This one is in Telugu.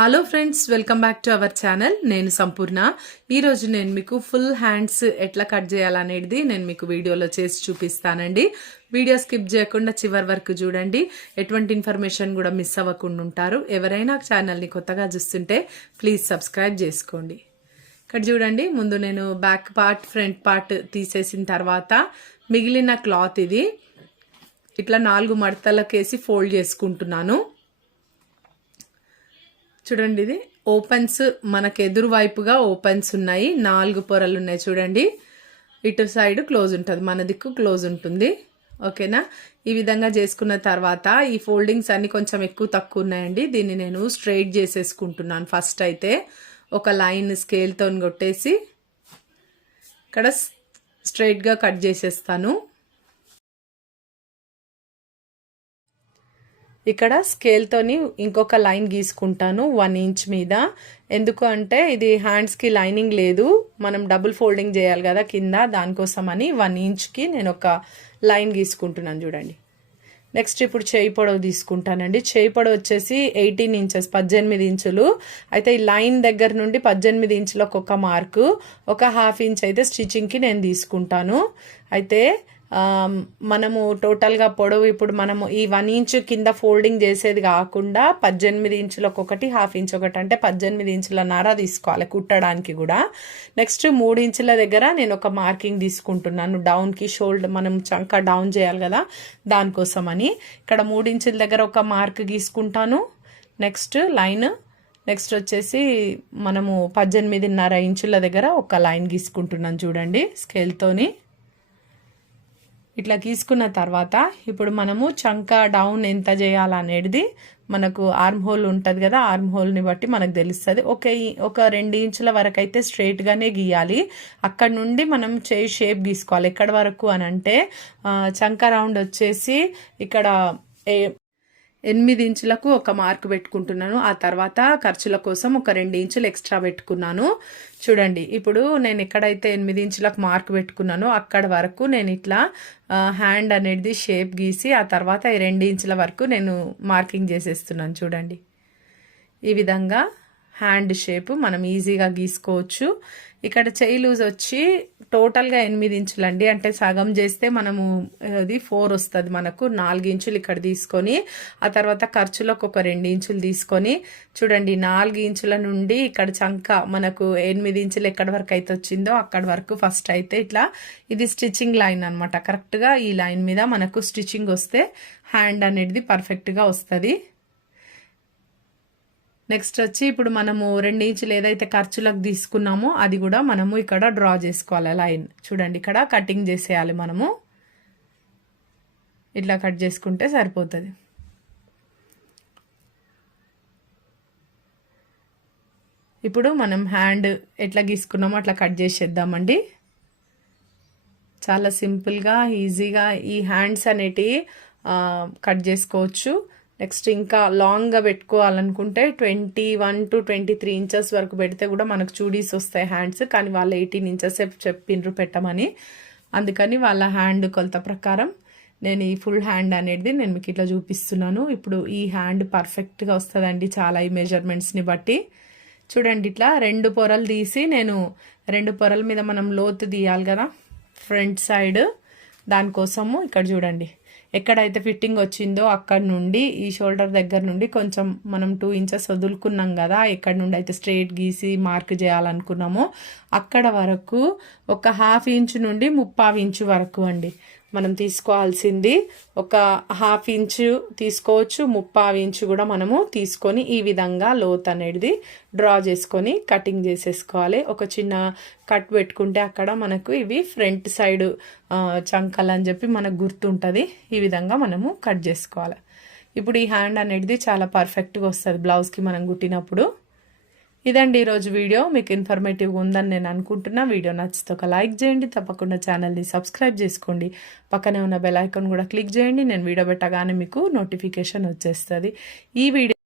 Hello friends, welcome back to our channel. నేను సంపూర్ణ. ఈరోజు నేను మీకు ఫుల్ హ్యాండ్స్ ఎట్లా కట్ చేయాలనేది నేను మీకు వీడియోలో చేసి చూపిస్తానండి. వీడియో స్కిప్ చేయకుండా చివరి వరకు చూడండి. ఎటువంటి ఇన్ఫర్మేషన్ కూడా మిస్ అవ్వకుండా ఉంటారు. ఎవరైనా ఛానల్ని కొత్తగా చూస్తుంటే ప్లీజ్ సబ్స్క్రైబ్ చేసుకోండి. ఇక్కడ చూడండి, ముందు నేను బ్యాక్ పార్ట్ ఫ్రంట్ పార్ట్ తీసేసిన తర్వాత మిగిలిన క్లాత్ ఇది ఇట్లా 4 మడతలకేసి ఫోల్డ్ చేసుకుంటున్నాను. చూడండి, ఇది ఓపెన్స్ మనకు ఎదురు వైపుగా ఓపెన్స్ ఉన్నాయి, 4 పొరలు ఉన్నాయి. చూడండి, ఇటు సైడ్ క్లోజ్ ఉంటుంది, మన దిక్కు క్లోజ్ ఉంటుంది. ఓకేనా? ఈ విధంగా చేసుకున్న తర్వాత ఈ ఫోల్డింగ్స్ అన్ని కొంచెం ఎక్కువ తక్కువ ఉన్నాయండి. దీన్ని నేను స్ట్రైట్ చేసేసుకుంటున్నాను. ఫస్ట్ అయితే ఒక లైన్ స్కేల్తో కొట్టేసి ఇక్కడ స్ట్రైట్గా కట్ చేసేస్తాను. ఇక్కడ స్కేల్తోని ఇంకొక లైన్ గీసుకుంటాను 1 ఇంచ్ మీద. ఎందుకు అంటే ఇది హ్యాండ్స్కి లైనింగ్ లేదు, మనం డబుల్ ఫోల్డింగ్ చేయాలి కదా కింద, దానికోసమని 1 ఇంచ్కి నేను ఒక లైన్ గీసుకుంటున్నాను. చూడండి, నెక్స్ట్ ఇప్పుడు చేయి పొడవు తీసుకుంటానండి. చేయి పొడవు వచ్చేసి 18 ఇంచెస్, 18 ఇంచులు. అయితే ఈ లైన్ దగ్గర నుండి 18 ఇంచులకు ఒక మార్కు, ఒక ½ ఇంచ్ అయితే స్టిచ్చింగ్కి నేను తీసుకుంటాను. అయితే మనము టోటల్గా పొడవు ఇప్పుడు మనము ఈ 1 ఇంచ్ కింద ఫోల్డింగ్ చేసేది కాకుండా 18 ఇంచులకు ఒకటి, ½ ఇంచ్ ఒకటి, అంటే 18 ఇంచుల నర తీసుకోవాలి కుట్టడానికి కూడా. నెక్స్ట్ 3 ఇంచుల దగ్గర నేను ఒక మార్కింగ్ తీసుకుంటున్నాను డౌన్కి. షోల్డర్ మనం చంక డౌన్ చేయాలి కదా, దానికోసమని ఇక్కడ 3 ఇంచుల దగ్గర ఒక మార్క్ గీసుకుంటాను. నెక్స్ట్ లైన్, నెక్స్ట్ వచ్చేసి మనము 18.5 ఇంచుల దగ్గర ఒక లైన్ గీసుకుంటున్నాను. చూడండి, స్కేల్తోని ఇట్లా గీసుకున్న తర్వాత ఇప్పుడు మనము చంక డౌన్ ఎంత చేయాలనేది మనకు ఆర్మ్ హోల్ ఉంటుంది కదా, ఆర్మ్ హోల్ని బట్టి మనకు తెలుస్తుంది. ఒక 2 ఇంచుల వరకు అయితే స్ట్రైట్గానే గీయాలి. అక్కడ నుండి మనం చేయి షేప్ గీసుకోవాలి. ఎక్కడి వరకు అని అంటే చంక రౌండ్ వచ్చేసి ఇక్కడ 8 ఇంచులకు ఒక మార్క్ పెట్టుకుంటున్నాను. ఆ తర్వాత ఖర్చుల కోసం ఒక 2 ఇంచులు ఎక్స్ట్రా పెట్టుకున్నాను. చూడండి, ఇప్పుడు నేను ఎక్కడైతే 8 ఇంచులకు మార్క్ పెట్టుకున్నానో అక్కడ వరకు నేను ఇట్లా హ్యాండ్ అనేది షేప్ గీసి ఆ తర్వాత ఈ 2 ఇంచుల వరకు నేను మార్కింగ్ చేసేస్తున్నాను. చూడండి, ఈ విధంగా హ్యాండ్ షేప్ మనం ఈజీగా గీసుకోవచ్చు. ఇక్కడ చెయ్యి లూజ్ వచ్చి టోటల్గా 8 ఇంచులండి, అంటే సగం చేస్తే మనము అది 4 వస్తుంది మనకు. 4 ఇంచులు ఇక్కడ తీసుకొని ఆ తర్వాత ఖర్చులకు ఒక 2 ఇంచులు తీసుకొని చూడండి, 4 ఇంచుల నుండి ఇక్కడ చంక మనకు 8 ఇంచులు ఎక్కడి వరకు అయితే వచ్చిందో అక్కడి వరకు ఫస్ట్ అయితే ఇట్లా ఇది స్టిచ్చింగ్ లైన్ అనమాట. కరెక్ట్గా ఈ లైన్ మీద మనకు స్టిచ్చింగ్ వస్తే హ్యాండ్ అనేది పర్ఫెక్ట్గా వస్తుంది. నెక్స్ట్ వచ్చి ఇప్పుడు మనము 2 ఇంచులు ఏదైతే ఖర్చులకు తీసుకున్నామో అది కూడా మనము ఇక్కడ డ్రా చేసుకోవాలి లైన్. చూడండి, ఇక్కడ కటింగ్ చేసేయాలి. మనము ఇట్లా కట్ చేసుకుంటే సరిపోతుంది. ఇప్పుడు మనం హ్యాండ్ ఎట్లా గీసుకున్నామో అట్లా కట్ చేసేద్దామండి. చాలా సింపుల్గా ఈజీగా ఈ హ్యాండ్స్ అనేటివి కట్ చేసుకోవచ్చు. నెక్స్ట్ ఇంకా లాంగ్గా పెట్టుకోవాలనుకుంటే 21 to 23 ఇంచెస్ వరకు పెడితే కూడా మనకు చూడీస్ వస్తాయి హ్యాండ్స్. కానీ వాళ్ళు 18 ఇంచెస్ చెప్పిండ్రు పెట్టమని, అందుకని వాళ్ళ హ్యాండ్ కొలత ప్రకారం నేను ఈ ఫుల్ హ్యాండ్ అనేది నేను మీకు ఇట్లా చూపిస్తున్నాను. ఇప్పుడు ఈ హ్యాండ్ పర్ఫెక్ట్గా వస్తుందండి చాలా, ఈ మెజర్మెంట్స్ని బట్టి. చూడండి, ఇట్లా 2 పొరలు తీసి నేను 2 పొరల మీద మనం లోతు తీయాలి కదా ఫ్రంట్ సైడ్, దానికోసము ఇక్కడ చూడండి ఎక్కడైతే ఫిట్టింగ్ వచ్చిందో అక్కడ నుండి ఈ షోల్డర్ దగ్గర నుండి కొంచెం మనం 2 ఇంచెస్ వదులుకున్నాం కదా, ఎక్కడ నుండి అయితే స్ట్రైట్ గీసి మార్క్ చేయాలనుకున్నామో అక్కడ వరకు ఒక ½ ఇంచు నుండి 3/4 ఇంచు వరకు అండి మనం తీసుకోవాల్సింది. ఒక ½ ఇంచు తీసుకోవచ్చు, 3/4 ఇంచు కూడా మనము తీసుకొని ఈ విధంగా లోత్ అనేది డ్రా చేసుకొని కటింగ్ చేసేసుకోవాలి. ఒక చిన్న కట్ పెట్టుకుంటే అక్కడ మనకు ఇవి ఫ్రంట్ సైడ్ చంకలు అని చెప్పి మనకు గుర్తుంటుంది. ఈ విధంగా మనము కట్ చేసుకోవాలి. ఇప్పుడు ఈ హ్యాండ్ అనేది చాలా పర్ఫెక్ట్గా వస్తుంది బ్లౌజ్కి మనం కుట్టినప్పుడు. ఇదండి ఈరోజు వీడియో. మీకు ఇన్ఫర్మేటివ్గా ఉందని నేను అనుకుంటున్నా. వీడియో నచ్చితే ఒక లైక్ చేయండి, తప్పకుండా ఛానల్ని సబ్స్క్రైబ్ చేసుకోండి. పక్కనే ఉన్న బెల్ ఐకాన్ కూడా క్లిక్ చేయండి. నేను వీడియో పెట్టగానే మీకు నోటిఫికేషన్ వచ్చేస్తుంది. ఈ వీడియో